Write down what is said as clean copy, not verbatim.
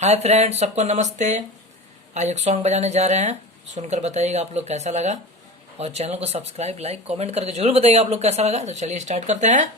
Hi friends, सबको नमस्ते। आज एक सॉन्ग बजाने जा रहे हैं, सुनकर बताइएगा आप लोग कैसा लगा। और चैनल को सब्सक्राइब, लाइक, कमेंट करके जरूर बताइएगा आप लोग कैसा लगा। तो चलिए स्टार्ट करते हैं।